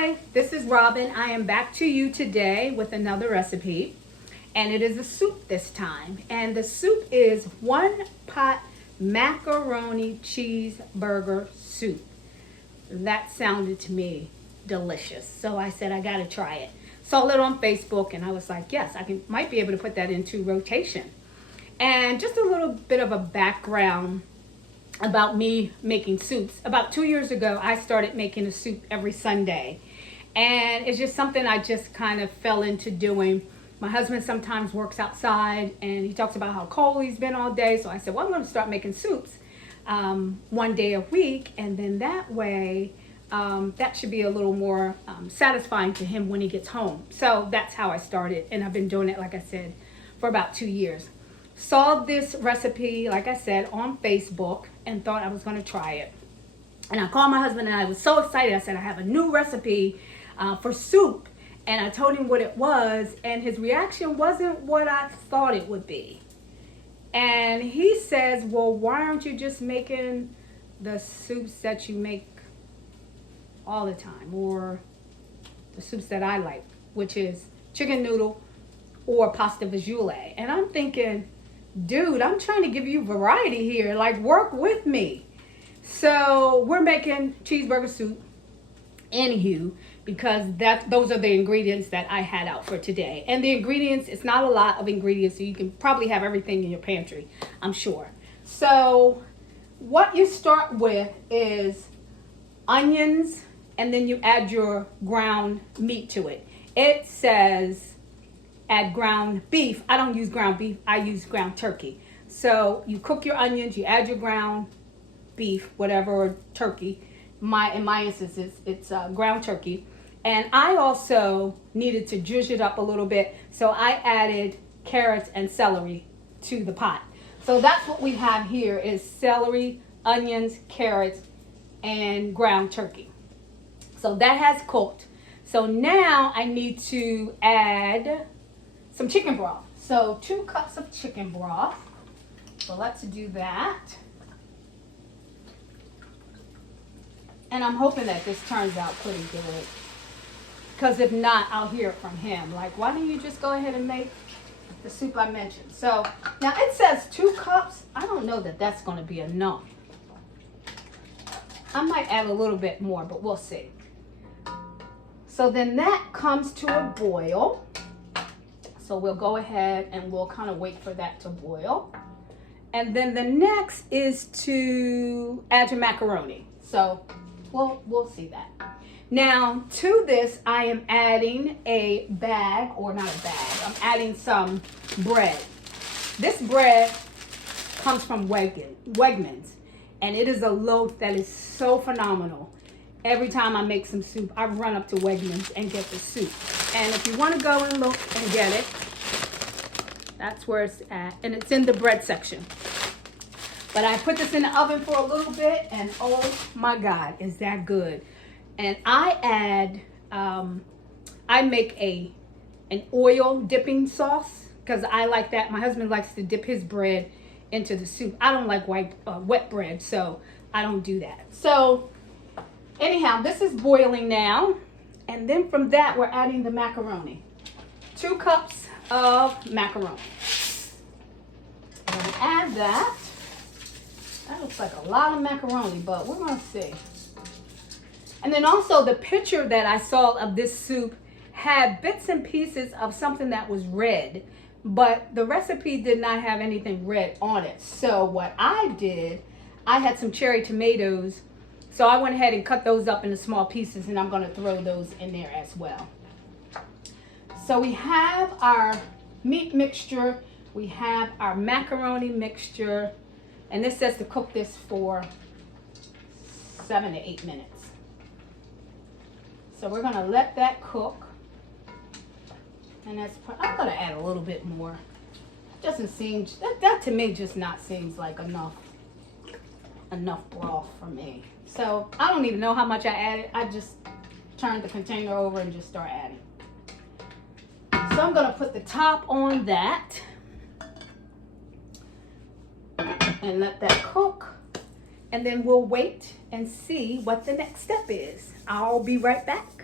Hi, this is Robin. I am back to you today with another recipe, and it is a soup this time. And the soup is one pot macaroni cheeseburger soup. That sounded to me delicious, so I said I gotta try it. Saw it on Facebook, and I was like, yes, might be able to put that into rotation. And just a little bit of a background about me making soups. About 2 years ago, I started making a soup every Sunday. And it's just something I just kind of fell into doing. My husband sometimes works outside and he talks about how cold he's been all day. So I said, well, I'm going to start making soups one day a week. And then that way, that should be a little more satisfying to him when he gets home. So that's how I started. And I've been doing it, like I said, for about 2 years. Saw this recipe, like I said, on Facebook and thought I was going to try it. And I called my husband and I was so excited. I said, I have a new recipe for soup. And I told him what it was, and his reaction wasn't what I thought it would be. And he says, well, why aren't you just making the soups that you make all the time, or the soups that I like, which is chicken noodle or pasta visuale? And I'm thinking, dude, I'm trying to give you variety here. Like, work with me. So we're making cheeseburger soup, anywho, because those are the ingredients that I had out for today. And the ingredients, it's not a lot of ingredients, so you can probably have everything in your pantry, I'm sure. So what you start with is onions, and then you add your ground meat to it. It says add ground beef. I don't use ground beef, I use ground turkey. So you cook your onions, you add your ground beef, whatever, or turkey. In my instance, it's ground turkey. And I also needed to zhuzh it up a little bit, so I added carrots and celery to the pot. So that's what we have here is celery, onions, carrots, and ground turkey. So that has cooked. So now I need to add some chicken broth. So 2 cups of chicken broth. So let's do that. And I'm hoping that this turns out pretty good. Because if not, I'll hear it from him. Like, why don't you just go ahead and make the soup I mentioned? So now it says 2 cups. I don't know that that's going to be enough. I might add a little bit more, but we'll see. So then that comes to a boil. So we'll go ahead and we'll kind of wait for that to boil. And then the next is to add your macaroni. So we'll see that. Now to this, I am adding a bag, or not a bag, I'm adding some bread. This bread comes from Wegmans, and it is a loaf that is so phenomenal. Every time I make some soup, I run up to Wegmans and get the soup. And if you want to go and look and get it, that's where it's at. And it's in the bread section. But I put this in the oven for a little bit, and oh my God, is that good. And I add, I make an oil dipping sauce, because I like that. My husband likes to dip his bread into the soup. I don't like wet bread, so I don't do that. So anyhow, this is boiling now. And then from that, we're adding the macaroni. 2 cups of macaroni. I'm gonna add that. That looks like a lot of macaroni, but we're gonna see. And then also the picture that I saw of this soup had bits and pieces of something that was red, but the recipe did not have anything red on it. So what I did, I had some cherry tomatoes, so I went ahead and cut those up into small pieces, and I'm gonna throw those in there as well. So we have our meat mixture, we have our macaroni mixture, and this says to cook this for 7 to 8 minutes. So we're gonna let that cook. And I'm gonna add a little bit more. Doesn't seem, that to me just not seems like enough broth for me. So I don't even know how much I added. I just turned the container over and just start adding. So I'm gonna put the top on that and let that cook. And then we'll wait and see what the next step is. I'll be right back.